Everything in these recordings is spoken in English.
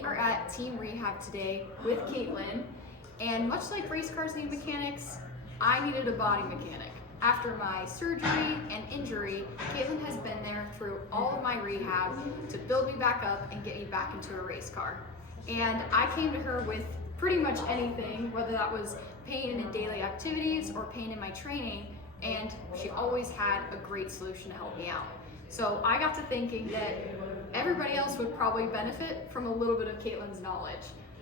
We are at Team Rehab today with Katelin, and much like race cars need mechanics, I needed a body mechanic. After my surgery and injury, Katelin has been there through all of my rehab to build me back up and get me back into a race car. And I came to her with pretty much anything, whether that was pain in daily activities or pain in my training, and she always had a great solution to help me out. So I got to thinking that everybody else would probably benefit from a little bit of Katelin's knowledge.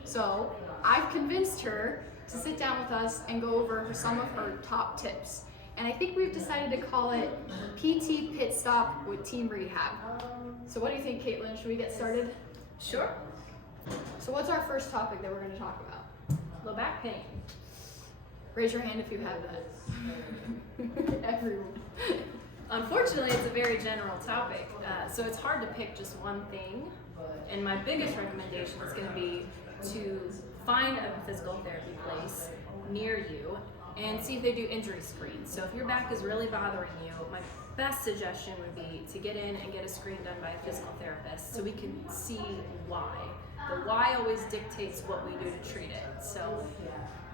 So I've convinced her to sit down with us and go over some of her top tips. And I think we've decided to call it PT Pit Stop with Team Rehab. So what do you think, Katelin? Should we get started? Sure. So what's our first topic that we're going to talk about? Low back pain. Raise your hand if you have that. Everyone. Unfortunately, it's a very general topic, so it's hard to pick just one thing. And my biggest recommendation is going to be to find a physical therapy place near you and see if they do injury screens. So if your back is really bothering you, my best suggestion would be to get in and get a screen done by a physical therapist so we can see why. The why always dictates what we do to treat it. So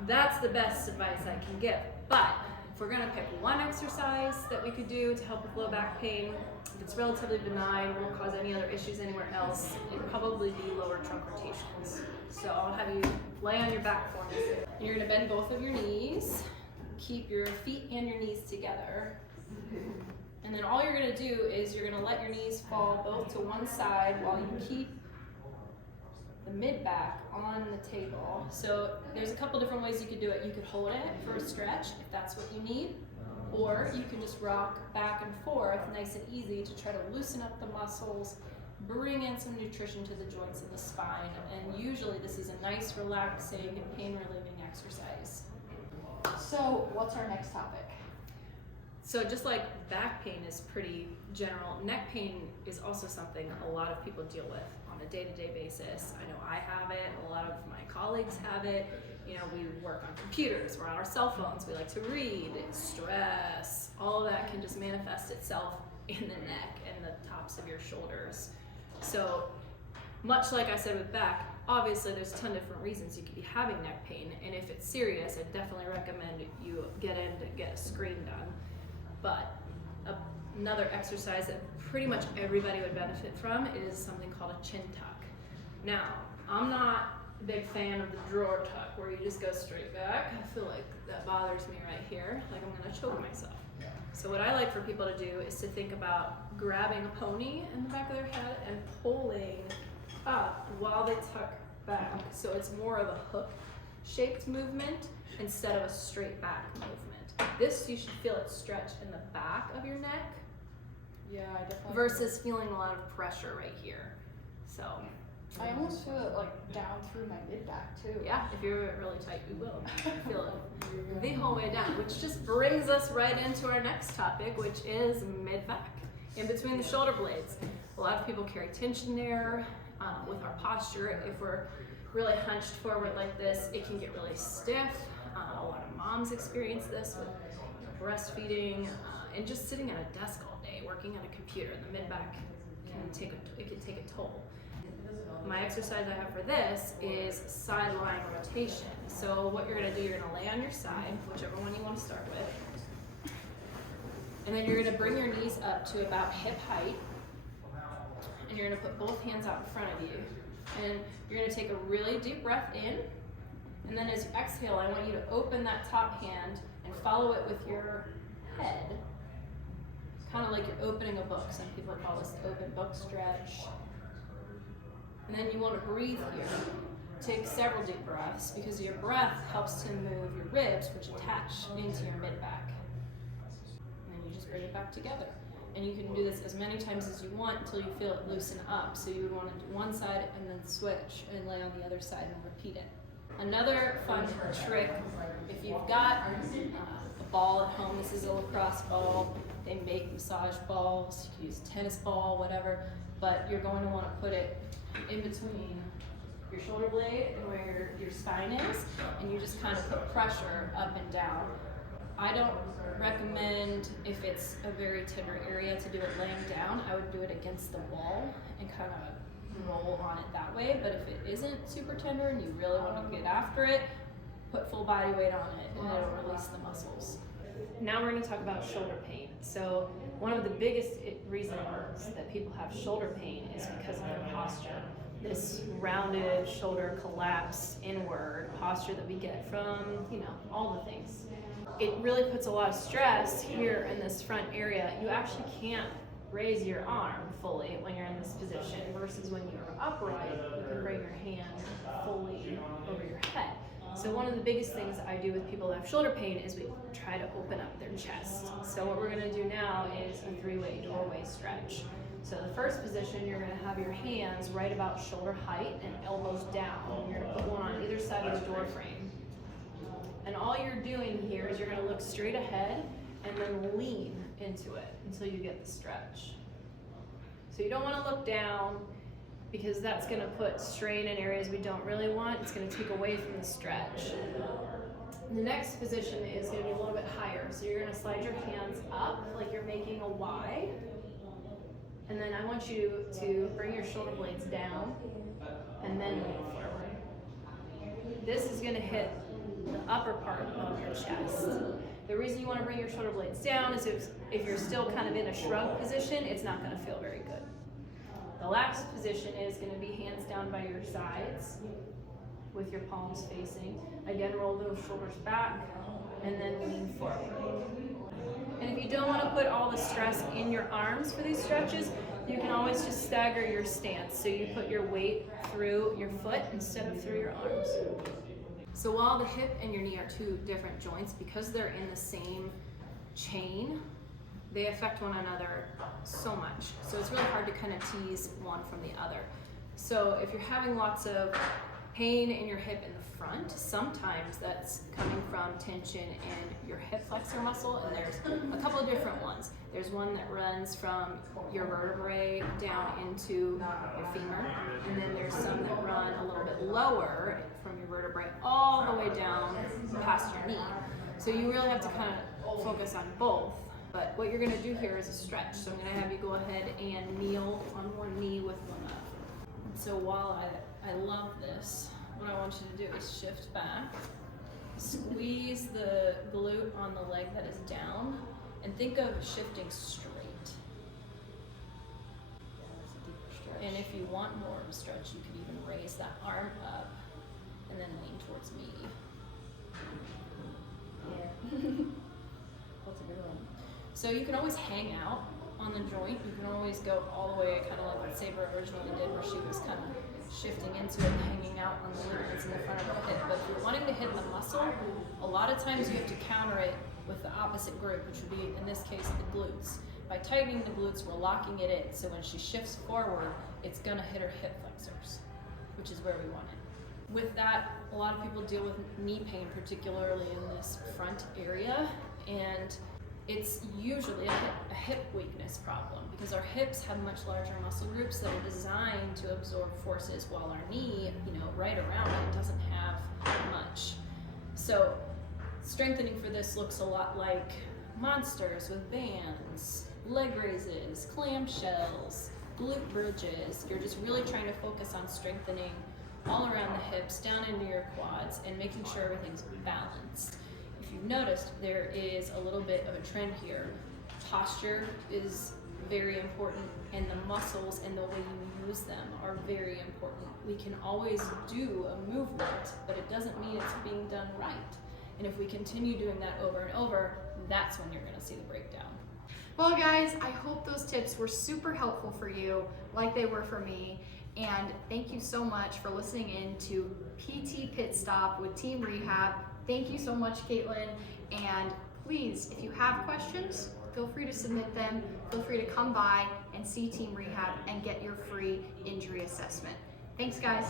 that's the best advice I can give. But if we're gonna pick one exercise that we could do to help with low back pain, if it's relatively benign, won't cause any other issues anywhere else, it'd probably be lower trunk rotations. So I'll have you lay on your back for me. You're gonna bend both of your knees, keep your feet and your knees together. And then all you're gonna do is you're gonna let your knees fall both to one side while you keep the mid back on the table. So there's a couple different ways you could do it. You could hold it for a stretch if that's what you need, or you can just rock back and forth nice and easy to try to loosen up the muscles, bring in some nutrition to the joints and the spine, and usually this is a nice, relaxing, and pain-relieving exercise. So what's our next topic? So just like back pain is pretty general, neck pain is also something a lot of people deal with on a day-to-day basis. I know I have it, a lot of my colleagues have it. You know, we work on computers, we're on our cell phones, we like to read, stress, all of that can just manifest itself in the neck and the tops of your shoulders. So much like I said with back, obviously there's a ton of different reasons you could be having neck pain, and if it's serious, I definitely recommend you get in to get a screen done. But another exercise that pretty much everybody would benefit from is something called a chin tuck. Now, I'm not a big fan of the drawer tuck where you just go straight back. I feel like that bothers me right here, like I'm gonna choke myself. So what I like for people to do is to think about grabbing a pony in the back of their head and pulling up while they tuck back. So it's more of a hook-shaped movement instead of a straight back movement. This, you should feel it stretch in the back of your neck. Yeah, I definitely. Versus feeling a lot of pressure right here. So. I almost feel it like down through my mid back too. Yeah, if you're really tight, you will feel it the whole way down, which just brings us right into our next topic, which is mid back, in between the shoulder blades. A lot of people carry tension there with our posture. If we're really hunched forward like this, it can get really stiff. A lot of moms experience this with breastfeeding and just sitting at a desk all day, working at a computer. The mid back can take a toll. My exercise I have for this is side lying rotation. So what you're gonna do, you're gonna lay on your side, whichever one you want to start with. And then you're gonna bring your knees up to about hip height. And you're gonna put both hands out in front of you. And you're gonna take a really deep breath in. And then as you exhale, I want you to open that top hand and follow it with your head. Kind of like you're opening a book. Some people call this the open book stretch. And then you want to breathe here. Take several deep breaths because your breath helps to move your ribs, which attach into your mid-back. And then you just bring it back together. And you can do this as many times as you want until you feel it loosen up. So you would want to do one side and then switch and lay on the other side and repeat it. Another fun trick, if you've got a ball at home, this is a lacrosse ball, they make massage balls, you can use a tennis ball, whatever, but you're going to want to put it in between your shoulder blade and where your spine is, and you just kind of put pressure up and down. I don't recommend, if it's a very tender area, to do it laying down. I would do it against the wall and kind of roll on it that way. But if it isn't super tender and you really want to get after it, put full body weight on it and it'll release the muscles. Now we're going to talk about shoulder pain. So one of the biggest reasons that people have shoulder pain is because of their posture. This rounded shoulder collapse inward posture that we get from, all the things. It really puts a lot of stress here in this front area. You actually can't raise your arm fully when you're in this position versus when you're upright, you can bring your hand fully over your head. So one of the biggest things I do with people that have shoulder pain is we try to open up their chest. So what we're going to do now is a 3-way doorway stretch. So the first position, you're going to have your hands right about shoulder height and elbows down. You're going to put one on either side of the door frame. And all you're doing here is you're going to look straight ahead and then lean into it until you get the stretch. So you don't want to look down because that's going to put strain in areas we don't really want. It's going to take away from the stretch. The next position is going to be a little bit higher. So you're going to slide your hands up like you're making a Y. And then I want you to bring your shoulder blades down and then lean forward. This is going to hit the upper part of your chest. The reason you want to bring your shoulder blades down is if you're still kind of in a shrug position, it's not going to feel very good. The last position is going to be hands down by your sides with your palms facing. Again, roll those shoulders back and then lean forward. And if you don't want to put all the stress in your arms for these stretches, you can always just stagger your stance. So you put your weight through your foot instead of through your arms. So while the hip and your knee are two different joints, because they're in the same chain, they affect one another so much. So it's really hard to kind of tease one from the other. So if you're having lots of pain in your hip in the front, sometimes that's coming from tension in your hip flexor muscle, and there's a couple of different ones. There's one that runs from your vertebrae down into your femur, and then there's some that run a little bit lower from your vertebrae all the way down past your knee. So you really have to kind of focus on both. But what you're gonna do here is a stretch. So I'm gonna have you go ahead and kneel on one knee with one up. So while I love this, what I want you to do is shift back, squeeze the glute on the leg that is down, and think of shifting straight. And if you want more of a stretch, you could even raise that arm up and then lean towards me. That's a good one. So you can always hang out on the joint. You can always go all the way, kind of like what Saber originally did, where she was kind of shifting into it and hanging out on the ligaments in the front of the hip. But if you're wanting to hit the muscle, a lot of times you have to counter it with the opposite grip, which would be, in this case, the glutes. By tightening the glutes, we're locking it in. So when she shifts forward, it's gonna hit her hip flexors, which is where we want it. With that, a lot of people deal with knee pain, particularly in this front area, and it's usually a hip weakness problem because our hips have much larger muscle groups that are designed to absorb forces, while our knee, right around it doesn't have much. So strengthening for this looks a lot like monsters with bands, leg raises, clamshells, glute bridges. You're just really trying to focus on strengthening all around the hips, down into your quads, and making sure everything's balanced. If you've noticed, there is a little bit of a trend here. Posture is very important, and the muscles and the way you use them are very important. We can always do a movement, but it doesn't mean it's being done right. And if we continue doing that over and over, that's when you're going to see the breakdown. Well, guys, I hope those tips were super helpful for you, like they were for me. And thank you so much for listening in to PT Pit Stop with Team Rehab. Thank you so much, Katelin. And please, if you have questions, feel free to submit them. Feel free to come by and see Team Rehab and get your free injury assessment. Thanks, guys.